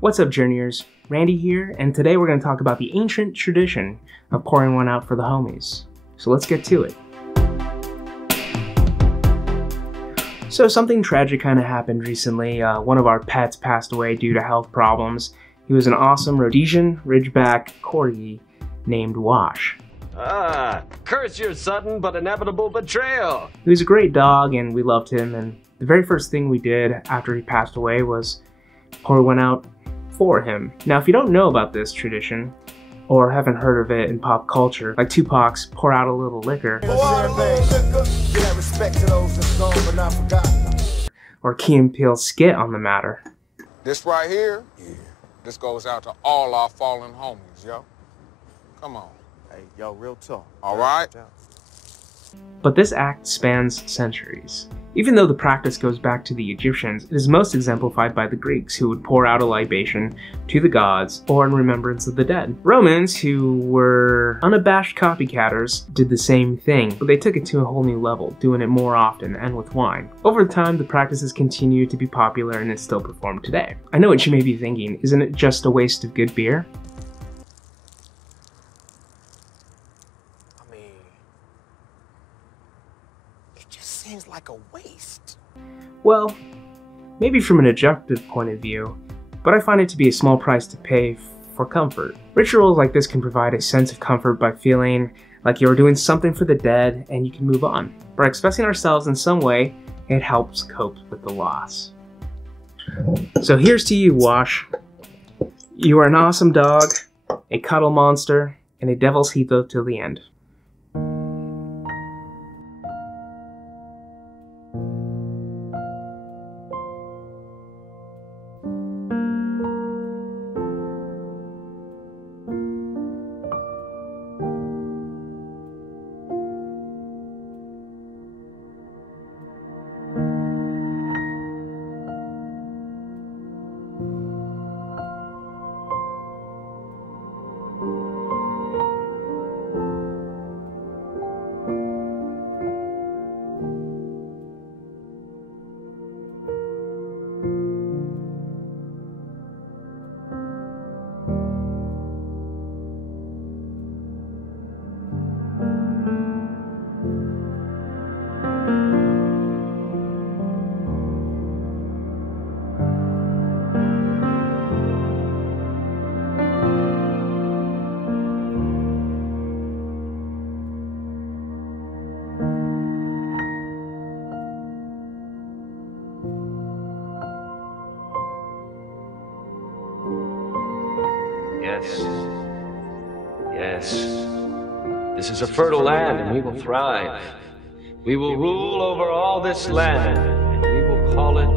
What's up, Journeyers? Randy here, and today we're going to talk about the ancient tradition of pouring one out for the homies. So let's get to it. So something tragic kind of happened recently. One of our pets passed away due to health problems. He was an awesome Rhodesian Ridgeback Corgi named Wash. Curse your sudden but inevitable betrayal! He was a great dog and we loved him, and the very first thing we did after he passed away was pour one out for him. Now, if you don't know about this tradition, or haven't heard of it in pop culture, like Tupac's Pour Out a Little Liquor, or Key and Peele's skit on the matter. This right here, this goes out to all our fallen homies, yo. Come on. Hey, yo, real talk. All right? But this act spans centuries. Even though the practice goes back to the Egyptians, it is most exemplified by the Greeks, who would pour out a libation to the gods or in remembrance of the dead. Romans, who were unabashed copycatters, did the same thing, but they took it to a whole new level, doing it more often and with wine. Over time, the practices continue to be popular and is still performed today. I know what you may be thinking, isn't it just a waste of good beer? Seems like a waste. Well, maybe from an objective point of view, but I find it to be a small price to pay for comfort. Rituals like this can provide a sense of comfort by feeling like you're doing something for the dead and you can move on. By expressing ourselves in some way, it helps cope with the loss. So here's to you, Wash. You are an awesome dog, a cuddle monster, and a devil's hito till the end. Yes. This is a fertile land, and we will thrive. We will rule over all this land, and we will call it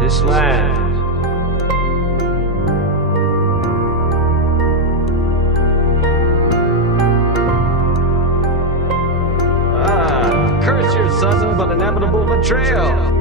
this land. Curse your sudden but inevitable betrayal.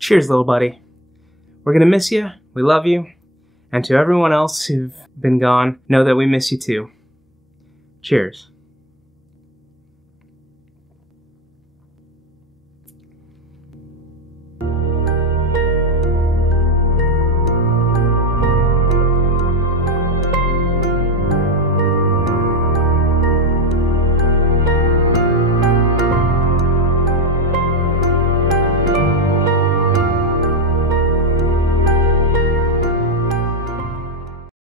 Cheers, little buddy. We're gonna miss you, we love you, and to everyone else who've been gone, know that we miss you too. Cheers.